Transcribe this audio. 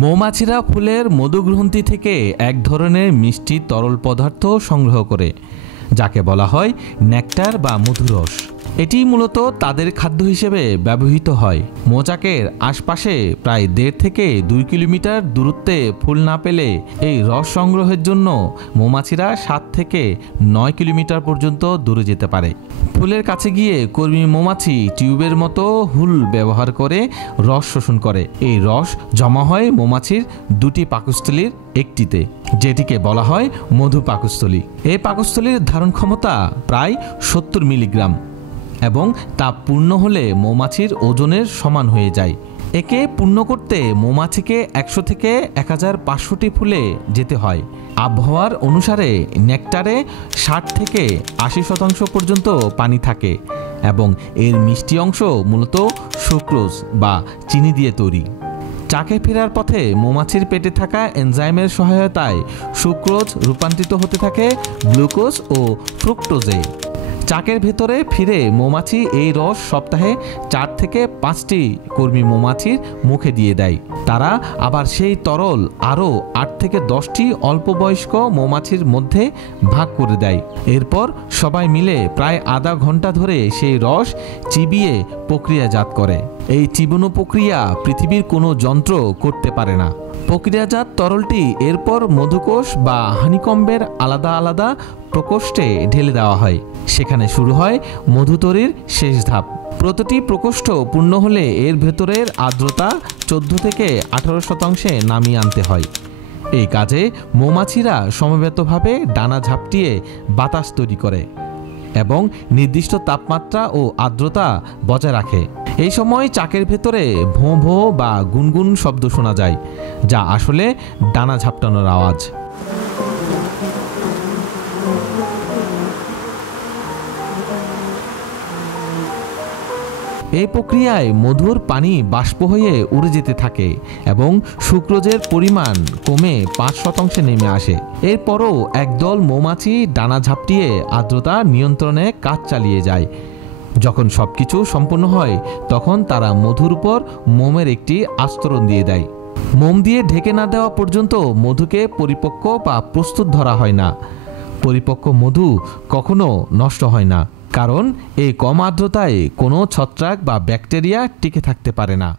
মৌমাছিরা ফুলের মধুগ্রন্থি থেকে এক ধরনের মিষ্টি তরল পদার্থ সংগ্রহ করে, যাকে বলা হয় নেকটার বা মধুরস। এটি মূলত তাদের খাদ্য হিসেবে ব্যবহৃত হয়। মৌচাকের আশপাশে প্রায় 1.5 থেকে 2 কিলোমিটার দূরত্বে ফুল না পেলে এই রস সংগ্রহের জন্য মৌমাছিরা 7 থেকে 9 কিলোমিটার পর্যন্ত দূরে যেতে পারে। ফুলের কাছে গিয়ে কর্মী মৌমাছি টিউবের মতো হুল ব্যবহার করে রস শোষণ করে। এই রস জমা হয় মৌমাছির 2টি পাকস্থলীর একটিতে, যেটিকে বলা হয় মধু পাকস্থলী। এই পাকস্থলীর ধারণ ক্ষমতা প্রায় 70 মিলিগ্রাম এবং তা পূর্ণ হলে মৌমাছির ওজনের সমান হয়ে যায়। একে পূর্ণ করতে মৌমাছিকে 100 থেকে 1500টি ফুলে যেতে হয়। আবহাওয়ার অনুসারে নেকটারে 60 থেকে 80% পর্যন্ত পানি থাকে এবং এর মিষ্টি অংশ মূলত সুক্রোজ বা চিনি দিয়ে তৈরি। চাকে ফেরার পথে মৌমাছির পেটে থাকা এনজাইমের সহায়তায় সুক্রোজ রূপান্তরিত হতে থাকে গ্লুকোজ ও ফ্রুক্টোজে। চাকের ভেতরে ফিরে মৌমাছি এই রস সপ্তাহে 4 থেকে 5টি কর্মী মৌমাছির মুখে দিয়ে দেয়। তারা আবার সেই তরল আরও 8 থেকে 10টি অল্প বয়স্ক মৌমাছির মধ্যে ভাগ করে দেয়। এরপর সবাই মিলে প্রায় আধা ঘন্টা ধরে সেই রস চিবিয়ে প্রক্রিয়াজাত করে। এই চিবানো প্রক্রিয়া পৃথিবীর কোনো যন্ত্র করতে পারে না। প্রক্রিয়াজাত তরলটি এরপর মধুকোষ বা হানিকম্বের আলাদা আলাদা প্রকোষ্ঠে ঢেলে দেওয়া হয়। সেখানে শুরু হয় মধু তৈরির শেষ ধাপ। প্রতিটি প্রকোষ্ঠ পূর্ণ হলে এর ভেতরের আর্দ্রতা 14 থেকে 18% নামিয়ে আনতে হয়। এই কাজে মৌমাছিরা সমবেতভাবে ডানা ঝাপটিয়ে বাতাস তৈরি করে এবং নির্দিষ্ট তাপমাত্রা ও আর্দ্রতা বজায় রাখে। এই সময় চাকের ভেতরে ভোঁ ভোঁ বা গুনগুন শব্দ শোনা যায়, যা আসলে ডানা ঝাপটানোর আওয়াজ। এই প্রক্রিয়ায় মধুর পানি বাষ্প হয়ে উড়ে যেতে থাকে এবং সুক্রোজের পরিমাণ কমে 5% নেমে আসে। এরপরও একদল মৌমাছি ডানা ঝাপটিয়ে আর্দ্রতা নিয়ন্ত্রণে কাজ চালিয়ে যায়। যখন সবকিছু সম্পূর্ণ হয় তখন তারা মধুর উপর মোমের একটি আস্তরণ দিয়ে দেয়। মোম দিয়ে ঢেকে না দেওয়া পর্যন্ত মধুকে পরিপক্ক বা প্রস্তুত ধরা হয় না। পরিপক্ক মধু কখনো নষ্ট হয় না, কারণ এই কম আর্দ্রতায় কোনো ছত্রাক বা ব্যাকটেরিয়া টিকে থাকতে পারে না।